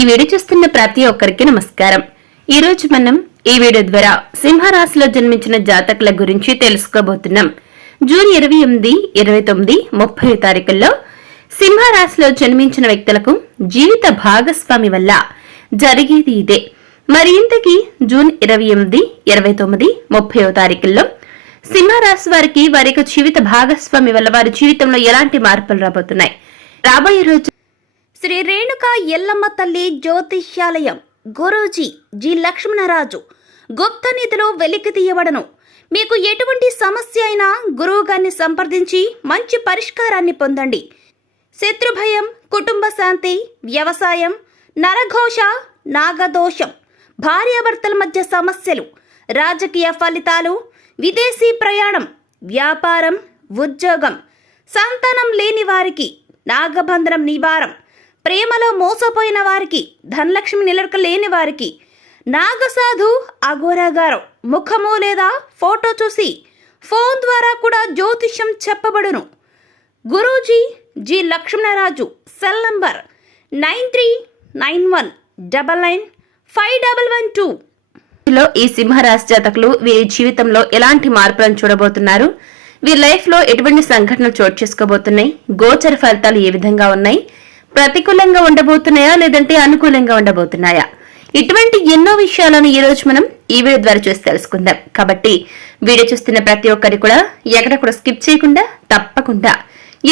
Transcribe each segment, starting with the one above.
ఈ వీడియో చూస్తున్న ప్రతి ఒక్కరికి నమస్కారం. ఈ రోజు మనం ఈ వీడియో ద్వారా సింహరాశిలో జన్మించిన జాతకుల గురించి తెలుసుకోబోతున్నాం. జూన్ ఇరవై ఎనిమిది ఇరవై తొమ్మిది ముప్పై తారీఖుల్లో సింహరాశిలో జన్మించిన వ్యక్తులకు జీవిత భాగస్వామి వల్ల జరిగేది ఇదే. మరి ఇంతకీ జూన్ ఇరవై ఎనిమిది ఇరవై తొమ్మిది ముప్పై తారీఖుల్లో సింహరాశి వారికి వారి యొక్క జీవిత భాగస్వామి వల్ల వారి జీవితంలో ఎలాంటి మార్పులు రాబోతున్నాయి? రాబోయే రోజు శ్రీ రేణుకా ఎల్లమ్మ తల్లి జ్యోతిష్యాలయం గురూజీ జి లక్ష్మణరాజు. గుప్త నిధిలో వెలికి తీయబడను. మీకు ఎటువంటి సమస్య అయినా గురువు గారిని సంప్రదించి మంచి పరిష్కారాన్ని పొందండి. శత్రుభయం కుటుంబ శాంతి వ్యవసాయం నరఘోష నాగదోషం భార్యాభర్తల మధ్య సమస్యలు రాజకీయ ఫలితాలు విదేశీ ప్రయాణం వ్యాపారం ఉద్యోగం సంతానం లేని వారికి నాగబంధనం నివారం. ప్రేమలో మోసపోయిన వారికి ధనలక్ష్మి నిలక లేని వారికి నాగసాధు అఘోరాగారం ముఖము లేదా ఫోటో చూసి ఫోన్ ద్వారా కూడా జ్యోతిష్యం చెప్పబడును. Guruji G Lakshmanaraju cell number nine three nine one double nine five double one two. లో ఈ సింహరాశి జాతకులు వీరి జీవితంలో ఎలాంటి మార్పులను చూడబోతున్నారు? వీరి లైఫ్లో ఎటువంటి సంఘటనలు చోటు చేసుకోబోతున్నాయి? గోచర ఫలితాలు ఏ విధంగా ఉన్నాయి? ప్రతికూలంగా ఉండబోతున్నాయా లేదంటే అనుకూలంగా ఉండబోతున్నాయా? ఇటువంటి ఎన్నో విషయాలను ఈ రోజు మనం ఈ వీడియో ద్వారా చూసి తెలుసుకుందాం. కాబట్టి వీడియో చూస్తున్న ప్రతి ఒక్కరి కూడా ఎక్కడ కూడా స్కిప్ చేయకుండా తప్పకుండా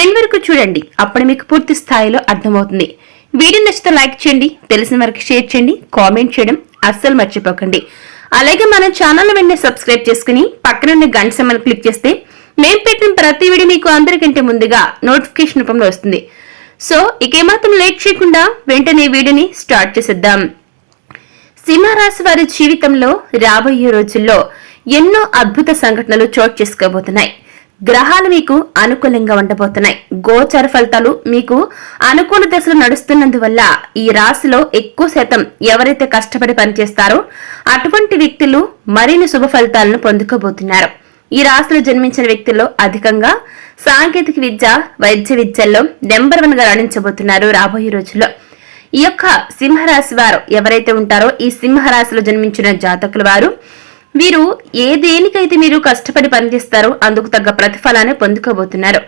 ఎన్ వరకు చూడండి. అప్పుడు మీకు పూర్తి స్థాయిలో అర్థమవుతుంది. వీడియో నచ్చితే లైక్ చేయండి తెలిసిన వరకు షేర్ చేయండి కామెంట్ చేయడం అస్సలు మర్చిపోకండి. అలాగే మన ఛానల్ వెంటనే సబ్స్క్రైబ్ చేసుకుని పక్కనున్న గంట సమ్మని క్లిక్ చేస్తే మేము పెట్టిన ప్రతి వీడియో మీకు అందరికంటే ముందుగా నోటిఫికేషన్ రూపంలో వస్తుంది. సో ఇకేమాత్రం లేట్ చేయకుండా వెంటనే వీడిని వీడియోని స్టార్ట్ చేసేద్దాం. సింహరాశి వారి జీవితంలో రాబోయే రోజుల్లో ఎన్నో అద్భుత సంఘటనలు చోటు చేసుకోబోతున్నాయి. గ్రహాలు మీకు అనుకూలంగా ఉండబోతున్నాయి. గోచర ఫలితాలు మీకు అనుకూల దశలు నడుస్తున్నందువల్ల ఈ రాశిలో ఎక్కువ శాతం ఎవరైతే కష్టపడి పనిచేస్తారో అటువంటి వ్యక్తులు మరిన్ని శుభ ఫలితాలను పొందుకోబోతున్నారు. ఈ రాశిలో జన్మించిన వ్యక్తుల్లో అధికంగా సాంకేతిక విద్య వైద్య విద్యల్లో నెంబర్ వన్గా రాణించబోతున్నారు రాబోయే రోజుల్లో. ఈ యొక్క సింహరాశి వారు ఎవరైతే ఉంటారో ఈ సింహరాశిలో జన్మించిన జాతకుల వారు వీరు ఏ దేనికైతే మీరు కష్టపడి పనిచేస్తారో అందుకు తగ్గ ప్రతిఫలాన్ని పొందుకోబోతున్నారు.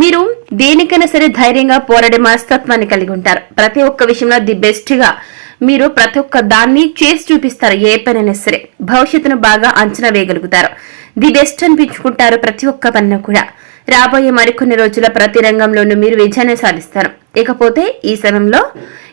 మీరు దేనికైనా సరే ధైర్యంగా పోరాడే మనస్తత్వాన్ని కలిగి ఉంటారు. ప్రతి ఒక్క విషయంలో ది బెస్ట్గా మీరు ప్రతి ఒక్క దాన్ని చేసి చూపిస్తారు ఏ పనైనా సరే. భవిష్యత్తును బాగా అంచనా వేయగలుగుతారు. ది బెస్ట్ అనిపించుకుంటారు ప్రతి ఒక్క పన్ను కూడా. రాబోయే మరికొన్ని రోజుల ప్రతి రంగంలోనూ మీరు విజయాన్ని సాధిస్తారు. ఇకపోతే ఈ సమయంలో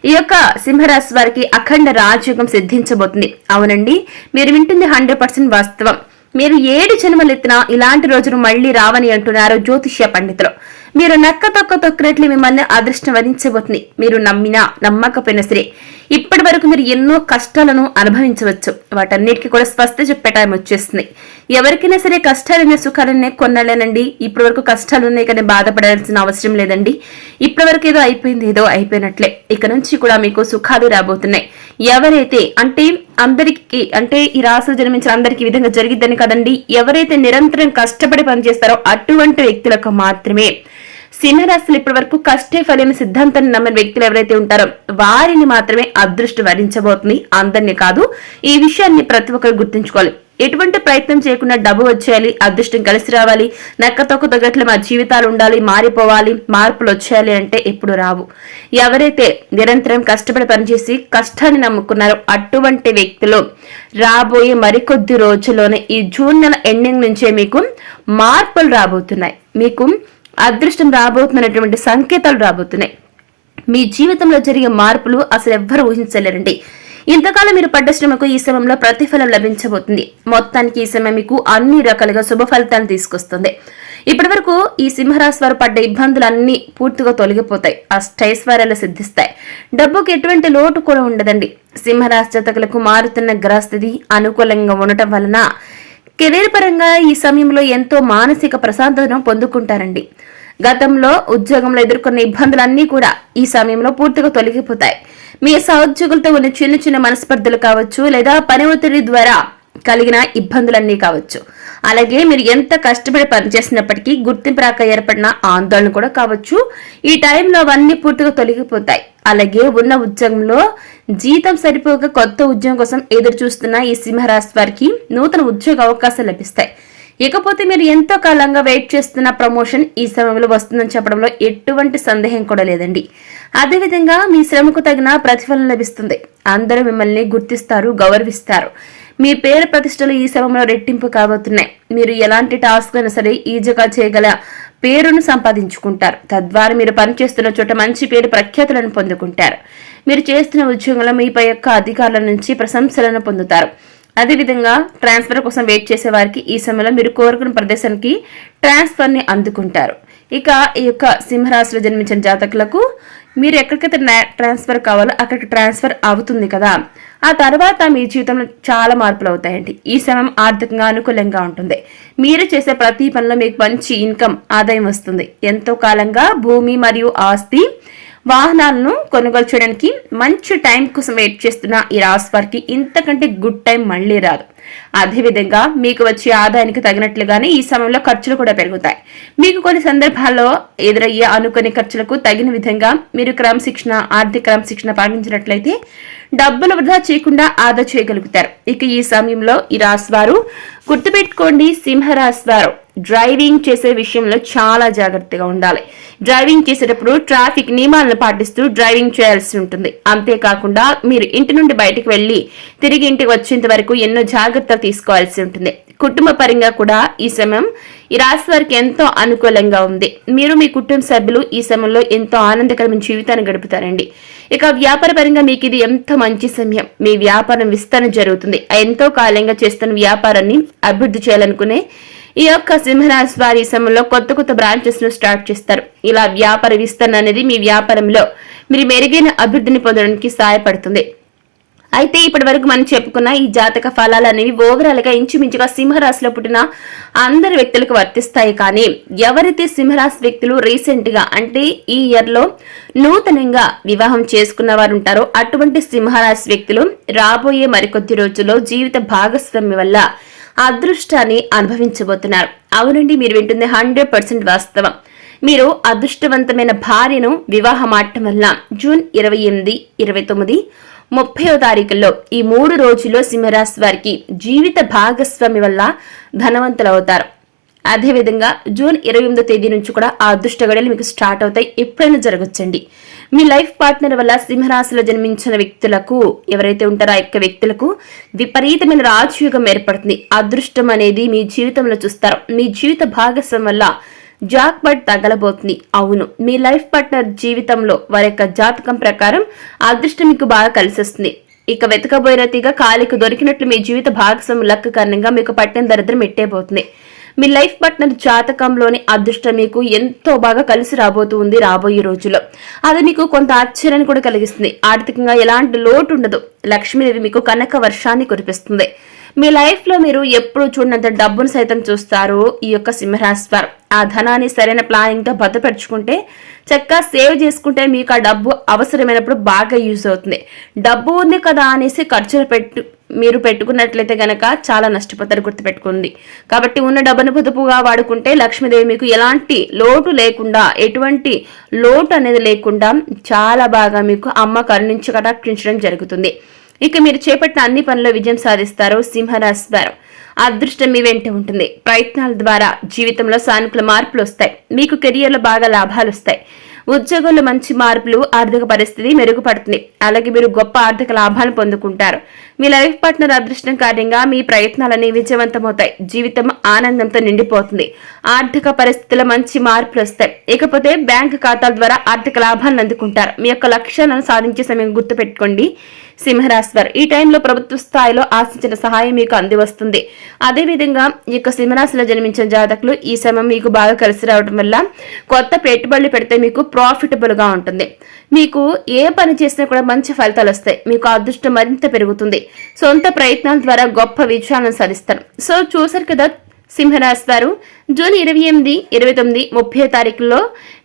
ఈ యొక్క సింహరాశి వారికి అఖండ రాజయోగం సిద్ధించబోతుంది. అవునండి మీరు వింటుంది హండ్రెడ్ పర్సెంట్ వాస్తవం. మీరు ఏడు జన్మలెత్తినా ఇలాంటి రోజులు మళ్ళీ రావని అంటున్నారు జ్యోతిష్య పండితులు. మీరు నక్క తొక్క తొక్కినట్లు మిమ్మల్ని అదృష్టం వరించబోతుంది మీరు నమ్మినా నమ్మకపోయినా సరే. ఇప్పటి వరకు మీరు ఎన్నో కష్టాలను అనుభవించవచ్చు. వాటన్నిటికీ కూడా స్పష్ట చెప్పే టైం వచ్చేస్తుంది ఎవరికైనా సరే కష్టాలనే సుఖాలనే కొన్నాళ్ళేనండి. ఇప్పటి వరకు కష్టాలు ఉన్నాయి కానీ బాధపడాల్సిన అవసరం లేదండి. ఇప్పటి వరకు ఏదో అయిపోయింది ఏదో అయిపోయినట్లే. ఇక నుంచి కూడా మీకు సుఖాలు రాబోతున్నాయి. ఎవరైతే అంటే అందరికి అంటే ఈ రాసులు జన్మించిన అందరికీ విధంగా జరిగిద్దని కదండి. ఎవరైతే నిరంతరం కష్టపడి పనిచేస్తారో అటువంటి వ్యక్తులకు మాత్రమే. సింహరాశులు ఇప్పటి వరకు కష్టే ఫలిన సిద్ధాంతాన్ని నమ్మిన వ్యక్తులు ఎవరైతే ఉంటారో వారిని మాత్రమే అదృష్టం వరించబోతుంది. అందరినీ కాదు ఈ విషయాన్ని ప్రతి ఒక్కరు గుర్తుంచుకోవాలి. ఎటువంటి ప్రయత్నం చేయకుండా డబ్బు వచ్చేయాలి అదృష్టం కలిసి రావాలి నక్కతొక్క తగ్గట్లు మా జీవితాలు ఉండాలి మారిపోవాలి మార్పులు వచ్చేయాలి అంటే ఎప్పుడు రావు. ఎవరైతే నిరంతరం కష్టపడి పనిచేసి కష్టాన్ని నమ్ముకున్నారో అటువంటి వ్యక్తులు రాబోయే మరికొద్ది రోజుల్లోనే ఈ జూన్ నెల ఎండింగ్ నుంచే మీకు మార్పులు రాబోతున్నాయి. మీకు అదృష్టం రాబోతున్నటువంటి సంకేతాలు రాబోతున్నాయి. మీ జీవితంలో జరిగే మార్పులు అసలు ఎవ్వరు ఊహించలేరండి. ఇంతకాలం మీరు పడ్డ శ్రమకు ఈ సమయంలో ప్రతిఫలం లభించబోతుంది. మొత్తానికి ఈ సమయం మీకు అన్ని రకాలుగా శుభ ఫలితాలను తీసుకొస్తుంది. ఇప్పటి వరకు ఈ సింహరాశి వారు పడ్డ ఇబ్బందులన్నీ పూర్తిగా తొలగిపోతాయి. అష్టైశ్వర్యాలు సిద్ధిస్తాయి. డబ్బుకి ఎటువంటి లోటు కూడా ఉండదండి. సింహరాశి జాతకులకు మారుతున్న గ్రహస్థితి అనుకూలంగా ఉండటం వలన కెరీర్ పరంగా ఈ సమయంలో ఎంతో మానసిక ప్రశాంతతను పొందుకుంటారండి. గతంలో ఉద్యోగంలో ఎదుర్కొన్న ఇబ్బందులన్నీ కూడా ఈ సమయంలో పూర్తిగా తొలగిపోతాయి. మీ సహోద్యోగులతో ఉన్న చిన్న చిన్న మనస్పర్ధలు కావచ్చు లేదా పని ఒత్తిడి ద్వారా కలిగిన ఇబ్బందులన్నీ కావచ్చు. అలాగే మీరు ఎంత కష్టపడి పనిచేసినప్పటికీ గుర్తింపు రాక ఏర్పడిన ఆందోళన కూడా కావచ్చు. ఈ టైంలో అవన్నీ పూర్తిగా తొలగిపోతాయి. అలాగే ఉన్న ఉద్యోగంలో జీతం సరిపోక కొత్త ఉద్యోగం కోసం ఎదురు చూస్తున్న ఈ సింహరాశి వారికి నూతన ఉద్యోగ అవకాశాలు లభిస్తాయి. ఇకపోతే మీరు ఎంతో కాలంగా వెయిట్ చేస్తున్న ప్రమోషన్ ఈ సమయంలో వస్తుందని చెప్పడంలో ఎటువంటి సందేహం కూడా లేదండి. అదేవిధంగా మీ శ్రమకు తగిన ప్రతిఫలం లభిస్తుంది. అందరూ మిమ్మల్ని గుర్తిస్తారు గౌరవిస్తారు. మీ పేరు ప్రతిష్టలు ఈ సమయంలో రెట్టింపు కాబోతున్నాయి. మీరు ఎలాంటి టాస్క్ అయినా సరే ఈజీగా చేయగల పేరును సంపాదించుకుంటారు. తద్వారా మీరు పనిచేస్తున్న చోట మంచి పేరు ప్రఖ్యాతులను పొందుకుంటారు. మీరు చేస్తున్న ఉద్యోగంలో మీపై యొక్క అధికారుల నుంచి ప్రశంసలను పొందుతారు. అదేవిధంగా ట్రాన్స్ఫర్ కోసం వెయిట్ చేసే వారికి ఈ సమయంలో మీరు కోరుకున్న ప్రదేశానికి ట్రాన్స్ఫర్ని అందుకుంటారు. ఇక ఈ యొక్క సింహరాశిలో జన్మించిన జాతకులకు మీరు ఎక్కడికైతే ట్రాన్స్ఫర్ కావాలో అక్కడికి ట్రాన్స్ఫర్ అవుతుంది కదా. ఆ తర్వాత మీ జీవితంలో చాలా మార్పులు అవుతాయండి. ఈ సమయం ఆర్థికంగా అనుకూలంగా ఉంటుంది. మీరు చేసే ప్రతి పనిలో మీకు మంచి ఇన్కమ్ ఆదాయం వస్తుంది. ఎంతో కాలంగా భూమి మరియు ఆస్తి వాహనాలను కొనుగోలు చేయడానికి మంచి టైం కోసం వెయిట్ చేస్తున్న ఈ రాశి వారికి ఇంతకంటే గుడ్ టైం మళ్ళీ రాదు. అదేవిధంగా మీకు వచ్చే ఆదాయానికి తగినట్లుగానే ఈ సమయంలో ఖర్చులు కూడా పెరుగుతాయి. మీకు కొన్ని సందర్భాల్లో ఎదురయ్యే అనుకునే ఖర్చులకు తగిన విధంగా మీరు క్రమశిక్షణ ఆర్థిక క్రమశిక్షణ పాటించినట్లయితే డబ్బులు వృధా చేయకుండా ఆదా చేయగలుగుతారు. ఇక ఈ సమయంలో ఈ రాశివారు గుర్తుపెట్టుకోండి సింహరాశి వారు డ్రైవింగ్ చేసే విషయంలో చాలా జాగ్రత్తగా ఉండాలి. డ్రైవింగ్ చేసేటప్పుడు ట్రాఫిక్ నియమాలను పాటిస్తూ డ్రైవింగ్ చేయాల్సి ఉంటుంది. అంతేకాకుండా మీరు ఇంటి నుండి బయటకు వెళ్ళి తిరిగి ఇంటికి వచ్చేంత వరకు ఎన్నో జాగ్రత్తలు తీసుకోవాల్సి ఉంటుంది. కుటుంబ పరంగా కూడా ఈ సమయం ఈ రాశి వారికి ఎంతో అనుకూలంగా ఉంది. మీరు మీ కుటుంబ సభ్యులు ఈ సమయంలో ఎంతో ఆనందకరమైన జీవితాన్ని గడుపుతారండి. ఇక వ్యాపార పరంగా మీకు ఇది ఎంతో మంచి సమయం. మీ వ్యాపారం విస్తరణ జరుగుతుంది. ఎంతో కాలంగా చేస్తున్న వ్యాపారాన్ని అభివృద్ధి చేయాలనుకునే ఈ యొక్క సింహరాశి వారి ఈ సమయంలో కొత్త కొత్త బ్రాంచెస్ను స్టార్ట్ చేస్తారు. ఇలా వ్యాపార విస్తరణ అనేది మీ వ్యాపారంలో మీరు మెరుగైన అభివృద్ధిని పొందడానికి సహాయపడుతుంది. అయితే ఇప్పటి వరకు మనం చెప్పుకున్న ఈ జాతక ఫలాలు అనేవి ఓవరాల్గా ఇంచుమించుగా సింహరాశిలో పుట్టిన అందరి వ్యక్తులకు వర్తిస్తాయి. కానీ ఎవరైతే సింహరాశి వ్యక్తులు రీసెంట్గా అంటే ఈ ఇయర్లో నూతనంగా వివాహం చేసుకున్న వారు ఉంటారో అటువంటి సింహరాశి వ్యక్తులు రాబోయే మరికొద్ది రోజుల్లో జీవిత భాగస్వామి వల్ల అదృష్టాన్ని అనుభవించబోతున్నారు. అవునండి మీరు వింటుంది హండ్రెడ్ పర్సెంట్ వాస్తవం. మీరు అదృష్టవంతమైన భార్యను వివాహం వల్ల జూన్ ఇరవై ఎనిమిది ఇరవై తొమ్మిది ముప్పయో తారీఖుల్లో ఈ మూడు రోజుల్లో సింహరాశి వారికి జీవిత భాగస్వామి వల్ల ధనవంతులవుతారు. అదేవిధంగా జూన్ ఇరవై ఎనిమిదో తేదీ నుంచి కూడా ఆ అదృష్ట గడియలు మీకు స్టార్ట్ అవుతాయి. ఎప్పుడైనా జరగచ్చండి. మీ లైఫ్ పార్ట్నర్ వల్ల సింహరాశిలో జన్మించిన వ్యక్తులకు ఎవరైతే ఉంటారో ఆ యొక్క వ్యక్తులకు విపరీతమైన రాజయోగం ఏర్పడుతుంది. అదృష్టం అనేది మీ జీవితంలో చూస్తారు. మీ జీవిత భాగస్వామి వల్ల జాక్ బట్ తగలబోతుంది. అవును మీ లైఫ్ పార్ట్నర్ జీవితంలో వారి యొక్క జాతకం ప్రకారం అదృష్టం మీకు బాగా కలిసిస్తుంది. ఇక వెతకబోయిన తీగ కాలికి దొరికినట్లు మీ జీవిత భాగస్వామి లక్క కారణంగా మీకు పట్టిన దరిద్రం ఎట్టేపోతుంది మీ లైఫ్ పార్ట్నర్ జాతకంలోని అదృష్టం మీకు ఎంతో బాగా కలిసి రాబోతుంది రాబోయే రోజుల్లో. అది మీకు కొంత ఆశ్చర్యాన్ని కూడా కలిగిస్తుంది. ఆర్థికంగా ఎలాంటి లోటు ఉండదు. లక్ష్మీదేవి మీకు కనక వర్షాన్ని కురిపిస్తుంది. మీ లైఫ్లో మీరు ఎప్పుడు చూడనంత డబ్బును సైతం చూస్తారు ఈ యొక్క సింహరాశి వారు ఆ ధనాన్ని సరైన ప్లానింగ్తో భద్రపరుచుకుంటే చక్కగా సేవ్ చేసుకుంటే మీకు ఆ డబ్బు అవసరమైనప్పుడు బాగా యూజ్ అవుతుంది. డబ్బు ఉంది కదా అనేసి ఖర్చులు పెట్టు మీరు పెట్టుకున్నట్లయితే గనక చాలా నష్టపోతారు గుర్తుపెట్టుకుంది. కాబట్టి ఉన్న డబ్బును పొదుపుగా వాడుకుంటే లక్ష్మీదేవి మీకు ఎలాంటి లోటు లేకుండా ఎటువంటి లోటు అనేది లేకుండా చాలా బాగా మీకు అమ్మ కరుణించి కటాక్షించడం జరుగుతుంది. ఇక మీరు చేపట్టిన అన్ని పనుల్లో విజయం సాధిస్తారు సింహరాశి వారు అదృష్టం మీ వెంట ఉంటుంది. ప్రయత్నాల ద్వారా జీవితంలో సానుకూల మార్పులు వస్తాయి. మీకు కెరియర్లో బాగా లాభాలు వస్తాయి. ఉద్యోగంలో మంచి మార్పులు ఆర్థిక పరిస్థితి మెరుగుపడుతుంది. అలాగే మీరు గొప్ప ఆర్థిక లాభాలు పొందుకుంటారు. మీ లైఫ్ పార్ట్నర్ అదృష్టం కార్యంగా మీ ప్రయత్నాలన్నీ విజయవంతమవుతాయి. జీవితం ఆనందంతో నిండిపోతుంది. ఆర్థిక పరిస్థితుల మంచి మార్పులు వస్తాయి. ఇకపోతే బ్యాంక్ ఖాతాల ద్వారా ఆర్థిక లాభాలను అందుకుంటారు. మీ యొక్క లక్ష్యాలను సాధించే సమయం గుర్తుపెట్టుకోండి. సింహరాశి వారు ఈ టైంలో ప్రభుత్వ స్థాయిలో ఆశించిన సహాయం మీకు అంది వస్తుంది అదేవిధంగా ఈ యొక్క సింహరాశిలో జన్మించిన జాతకులు ఈ సమయం మీకు బాగా కలిసి రావడం వల్ల కొత్త పెట్టుబడులు పెడితే మీకు ప్రాఫిటబుల్గా ఉంటుంది. మీకు ఏ పని చేసినా కూడా మంచి ఫలితాలు వస్తాయి. మీకు అదృష్టం మరింత పెరుగుతుంది. సొంత ప్రయత్నాల ద్వారా గొప్ప విజయాలను సాధిస్తారు. సో చూసారు కదా సింహరాశి వారు జూన్ ఇరవై ఎనిమిది ఇరవై తొమ్మిది ముప్పై తారీఖులో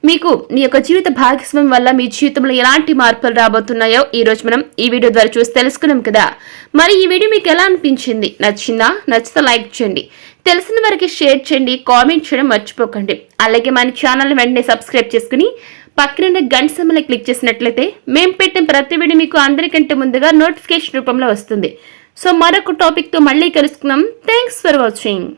మీకు మీ యొక్క జీవిత భాగస్వామ్యం వల్ల మీ జీవితంలో ఎలాంటి మార్పులు రాబోతున్నాయో ఈ రోజు మనం ఈ వీడియో ద్వారా చూసి తెలుసుకున్నాం కదా. మరి ఈ వీడియో మీకు ఎలా అనిపించింది? నచ్చిందా? నచ్చితే లైక్ చేయండి. తెలిసిన వారికి షేర్ చేయండి కామెంట్ చేయడం మర్చిపోకండి. అలాగే మన ఛానల్ వెంటనే సబ్స్క్రైబ్ చేసుకుని పక్కన గంట సమ్మని క్లిక్ చేసినట్లయితే మేము పెట్టిన ప్రతి వీడియో మీకు అందరికంటే ముందుగా నోటిఫికేషన్ రూపంలో వస్తుంది. సో మరొక టాపిక్తో మళ్ళీ కలుసుకుందాం. Thanks for watching